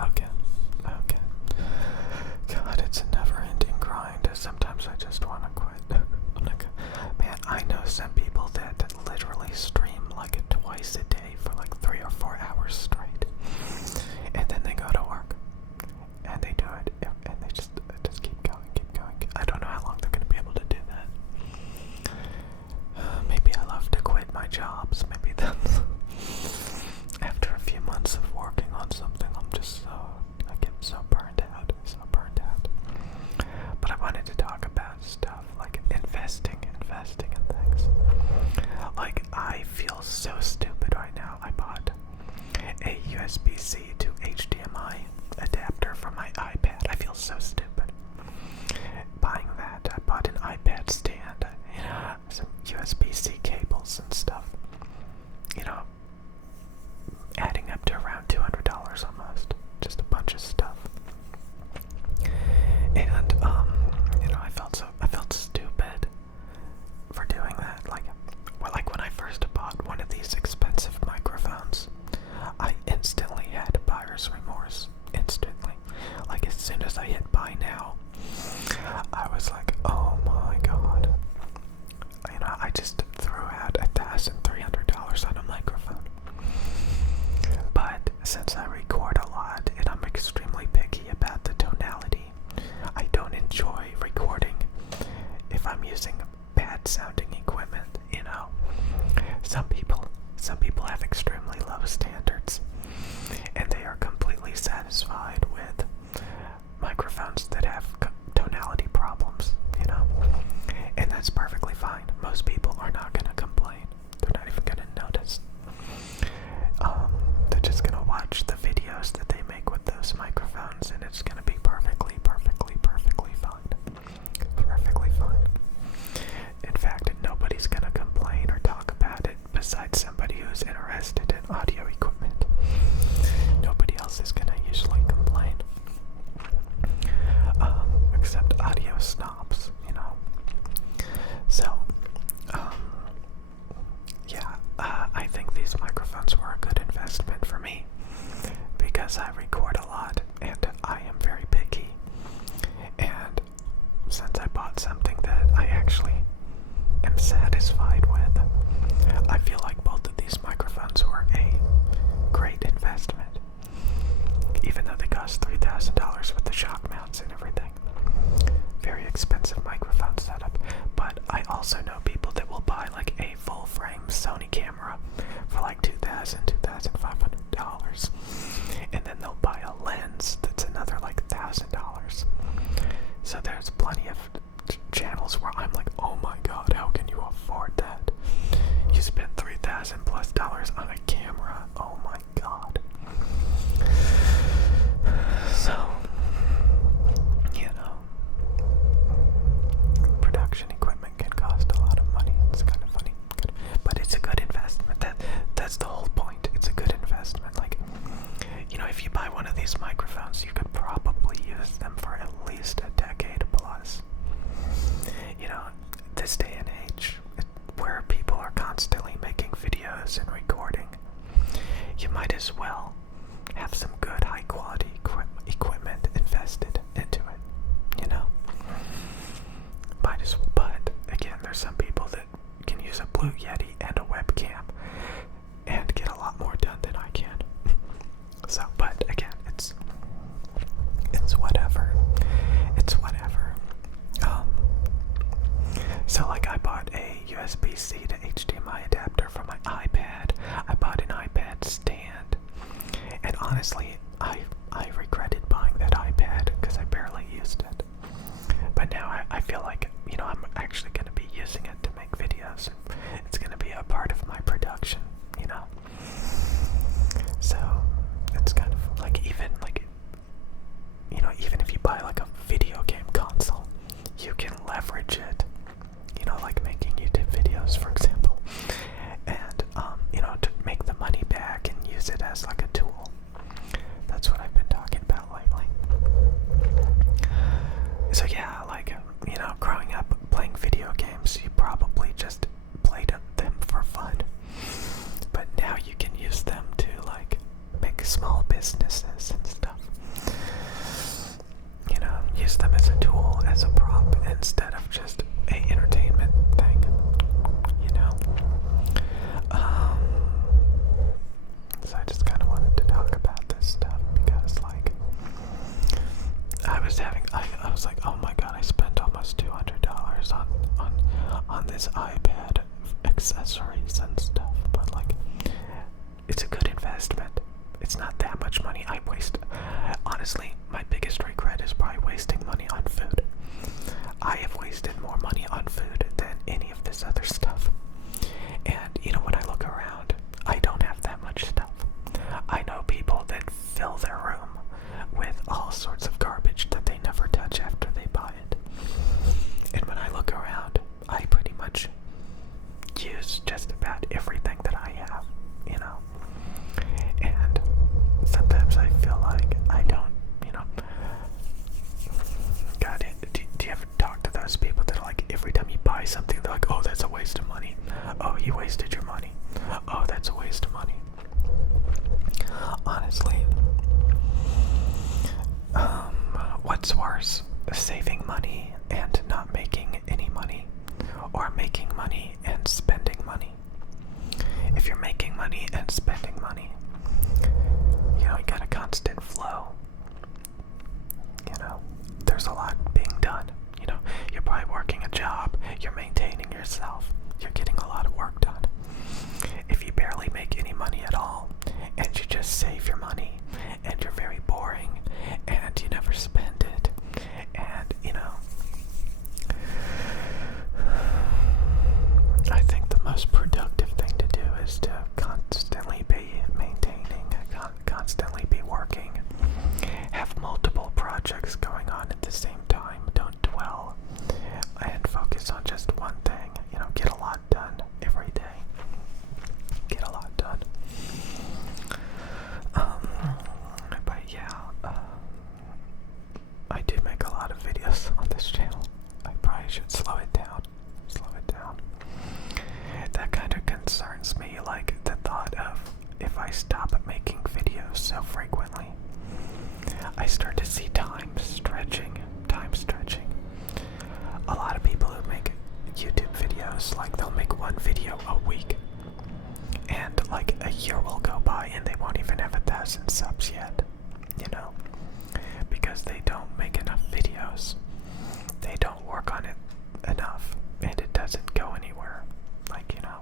Okay. Okay. God, it's a never-ending grind. Sometimes I just want to quit. I'm like, man, I know some people that literally stream like twice a day for like 3 or 4 hours straight, and then they go to work, and they do it, and they just keep going, keep going. I don't know how long they're gonna be able to do that. Maybe I love to quit my jobs. Maybe that's after a few months of working on something, I get so burned out, so burned out. But I wanted to talk about stuff like investing in things. Like, I feel so stupid right now. I bought a USB-C to HDMI adapter for my iPad. I feel so stupid buying that. I bought an iPad stand, some USB-C cables and stuff. Adding up to around $200 almost. Just a bunch of stuff. And I felt stupid for doing that. Like when I first bought one of these expensive microphones, I instantly had buyer's remorse. Instantly. Like, as soon as I hit buy now, I was like, oh my god. I just threw out $1,300 on a microphone. But since I record a lot and I'm extremely picky about the tonality, I don't enjoy recording if I'm using bad sounding equipment. Some people have extremely low standards, and they are completely satisfied with microphones that have tonality problems, and that's perfectly fine. Most people are not going to complain. They're not even going to notice. They're just going to watch the videos that they make with those microphones, and it's going to be perfectly fine. Perfectly fine. In fact, nobody's going to complain or talk about it besides somebody who's interested in audio equipment. Nobody else is going to usually complain. Except audio snobs, So, I think these microphones were a good investment for me because I record a lot and I am very picky. And since I bought something that I actually am satisfied with, I feel like both of these microphones were a great investment. Even though they cost $3,000 with the shock mounts and everything. Very expensive microphone setup. But I also know people that will buy like a full frame Sony camera for like $2,000, $2,500. And then they'll buy a lens that's another like $1,000. So there's plenty of channels where I'm like, oh my god, how can you afford that? You spent $3,000 plus on a camera. Oh my god. So, production equipment can cost a lot of money. It's kind of funny, but it's a good investment. That's the whole point. It's a good investment. Like, if you buy one of these microphones, you could probably use them for at least a decade plus. This day and age, where people are constantly making videos and recording, you might as well have some good high quality equipment invested into it, Might as well. But again, there's some people that can use a Blue Yeti and a webcam and get a lot more done than I can. So, but again, it's whatever. It's whatever. So like, I bought a USB-C to HDMI adapter for my iPad. I bought an iPad stand. And honestly, I regretted buying that iPad because I barely used it. But now I feel like, I'm actually going to be using it to make videos. It's going to be a part of my production, So, it's kind of like, even if you buy like a video game console, you can leverage it, like making YouTube videos, for example. And, to make the money back and use it as like a tool. That's what I've been talking about lately. So yeah, like, growing up playing video games, you probably just played them for fun. But now you can use them to, like, make small businesses and stuff. use them as a tool, as a prop, instead of just a entertainment thing, you know? So I just kind of wanted to talk about this stuff because, like, I was like, oh my god, I spent almost $200 on this iPad accessories and stuff, but like, it's a good investment. It's not that much money I waste. Honestly, my biggest regret is probably wasting money on food. I have wasted more money on food than any of this other stuff. And, you know, when I look around, I don't have that much stuff. I know people that fill their room with all sorts of garbage that they never touch after they buy it. And when I look around, I pretty much use just about everything that I have, you know. And sometimes I feel like I don't, you know. God, do you ever talk to those people that are like, every time you buy something, they're like, oh, that's a waste of money. Oh, you wasted your money. Oh, that's a waste of money. Honestly, what's worse, saving money and not making any money, or making money and spending money? If you're making money and spending money, you know, you got a constant flow. You know, there's a lot being done. You know, you're probably working a job, you're maintaining yourself, you're getting a lot of work done. If you barely make any money at all, and you just save your money, and you're very boring, and you never spend it, and, you know, I think the most productive thing to do is to constantly be maintaining, constantly be working, have multiple projects going on at the same time. Don't dwell and focus on just one thing. You know, get a lot done every day. Get a lot done. But yeah, I do make a lot of videos on this channel. I probably should slow it down. That kind of concerns me, like the thought of if I stop making videos so frequently, I start to see time stretching. A lot of people who make YouTube videos, like they'll make one video a week, and like a year will go by and they won't even have 1,000 subs yet, you know, because they don't make enough videos. They don't work on it enough, and it doesn't go anywhere, like, you know.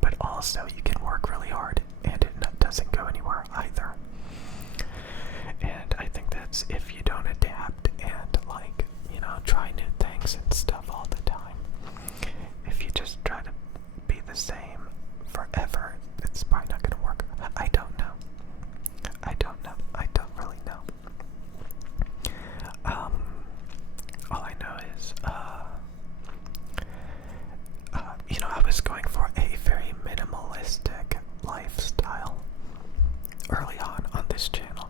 But also, you can work really hard and it doesn't go anywhere either. And I think that's if you don't adapt and, like, you know, try new things and stuff all the time. If you just try to be the same forever, it's probably not going to work. I don't know. I don't really know. All I know is, you know, I was going for a very minimalistic lifestyle early on this channel.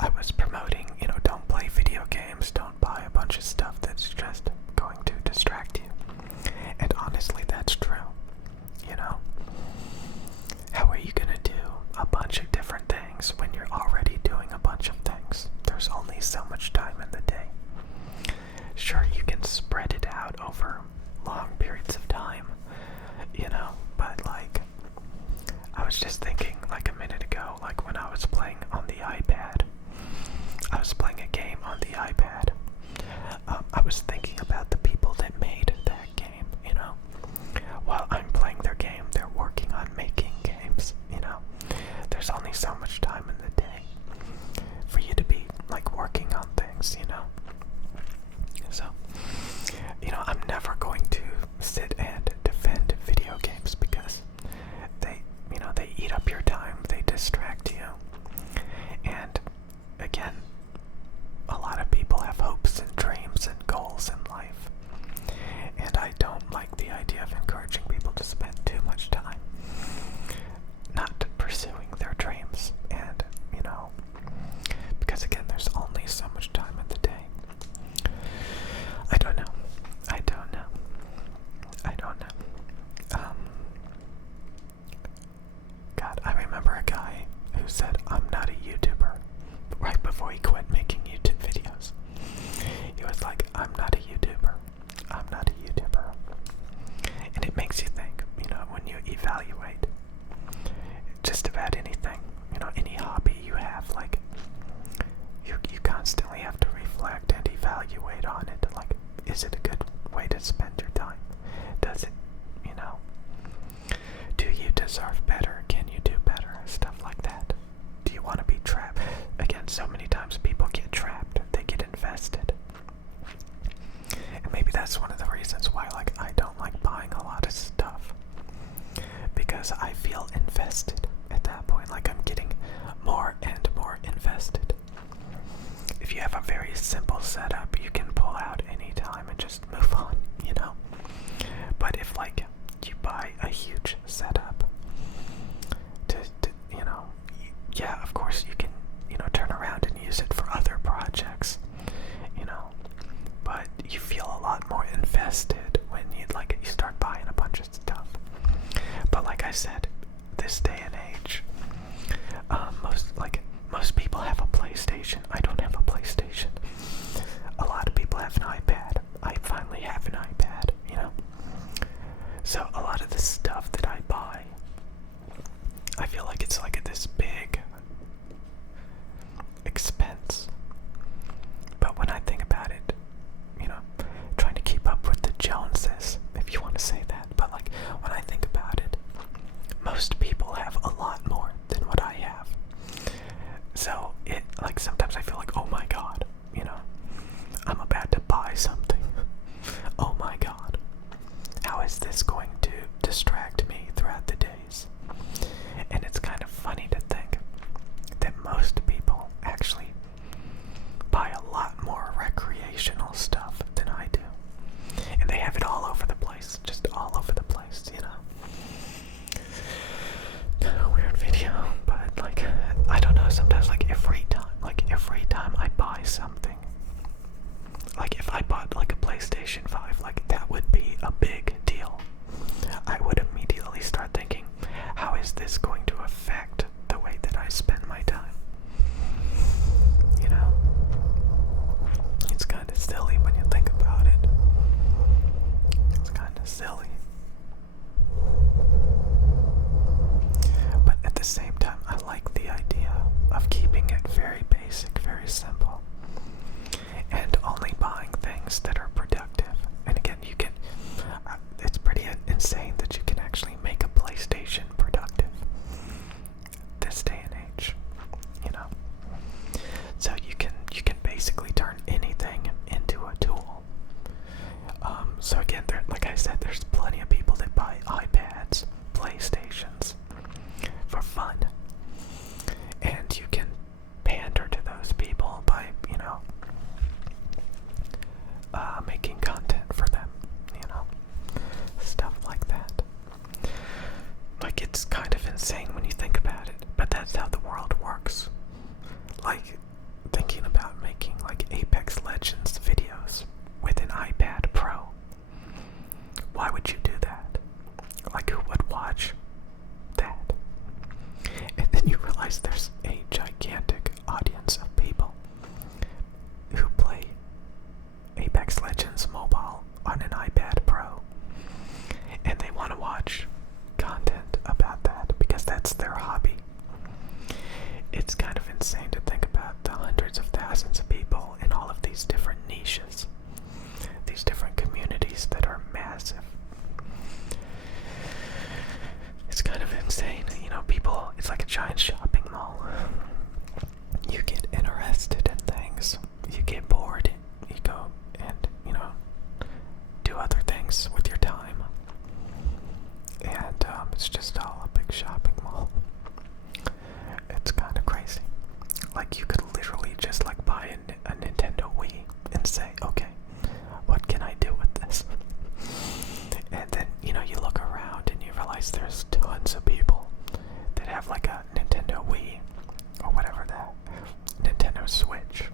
I was promoting, you know, don't play video games, don't buy a bunch of stuff that's just going to distract you. And honestly, that's true. You know, how are you gonna do a bunch of different things when you're already doing a bunch of things? There's only so much time in the day. Sure, you can spread it out over long periods of time, you know, but like, I was just thinking like a minute ago, like when I was playing on the iPad, I was playing a game on the iPad. I was thinking about the people that made that game, you know. While I'm playing their game, they're working on making games, you know. There's only so much time in the day for you to be like working on things, you know. So, you know, I'm never going to sit and defend video games because they, you know, they eat up your time, they distract you. And again, a lot of people have hopes and dreams and goals in life. And I don't like the idea of encouraging people to spend too much time not pursuing their dreams. And, you know, because again, there's only so much time in the day. I don't know. God, I remember a guy who said, I'm not a YouTuber, right before he quit making YouTube videos. have a very simple setup you can pull out anytime and just move on, you know? But if, like, you buy a huge setup to you know, yeah, of course you can, you know, turn around and use it for other projects, you know, but you feel a lot more invested when you start buying a bunch of stuff. But like I said, this day and age, most people have a PlayStation. I don't have a PlayStation. A lot of people have an iPad. I finally have an iPad, you know. So a lot of the stuff that I buy, I feel like it's like this big expense. But when I think about it, you know, trying to keep up with the Joneses, if you want to say that, but like when I think about it, most people have a lot more than what I have. So it, like, sometimes I feel like, oh my god, you know, I'm about to buy something. Oh my god, how is this going to distract me throughout the days? And it's kind of funny to think that most people actually buy a lot more recreational stuff than I do. And they have it all over the place, just all over the place, you know. Weird video, but like, I don't know, sometimes like every time I buy something, like if I bought like a PlayStation 5, like that would be a big deal. I would immediately start thinking, how is this going to affect the way that I spend my time? You know? It's kind of silly when you think about it. It's kind of silly. But at the same time, I like the idea of keeping it very basic, very simple, and only buying things that are productive. And again, you can, it's pretty insane that you can actually make a PlayStation productive this day and age, you know. So you can basically turn anything into a tool. So again, like I said, there's plenty of people that buy iPads, PlayStations for fun, and you can pander to those people by, you know, making content for them, you know, stuff like that. Like, it's kind of insane when you think about it, but that's how the world works. Like, thinking about making like Apex Legends videos with an iPad Pro. Why would you do that? Like, who would watch that? And then you realize there's a gigantic audience of people who play Apex Legends mobile on an iPad Pro, and they want to watch content about that because that's their hobby. It's kind of insane to think about the hundreds of thousands of people in all of these different niches, these different communities that are massive. It's kind of insane, you know, people, it's like a giant shopping mall. You get interested in things, you get bored, you go and, you know, do other things with your time. And it's just all a big shopping mall. It's kind of crazy. Like, you could literally just like buy a Nintendo Wii and say, okay, what can I do with this? And then, you know, you look around and you realize there's tons of people that have like a Nintendo Wii or whatever, that Nintendo Switch.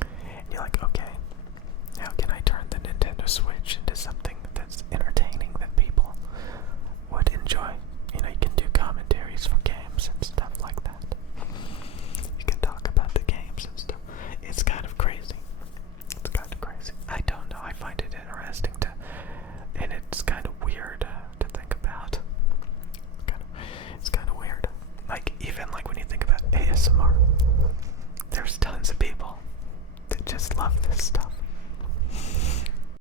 And you're like, okay, how can I turn the Nintendo Switch into something that's entertaining that people would enjoy? You know, you can do commentaries for games and stuff like that. You can talk about the games and stuff. It's kind of crazy. It's kind of crazy. I don't know. I find it interesting and it's kind of weird to think about. It's kind of weird. Like, even like when you think about ASMR, there's tons of people that just love this stuff.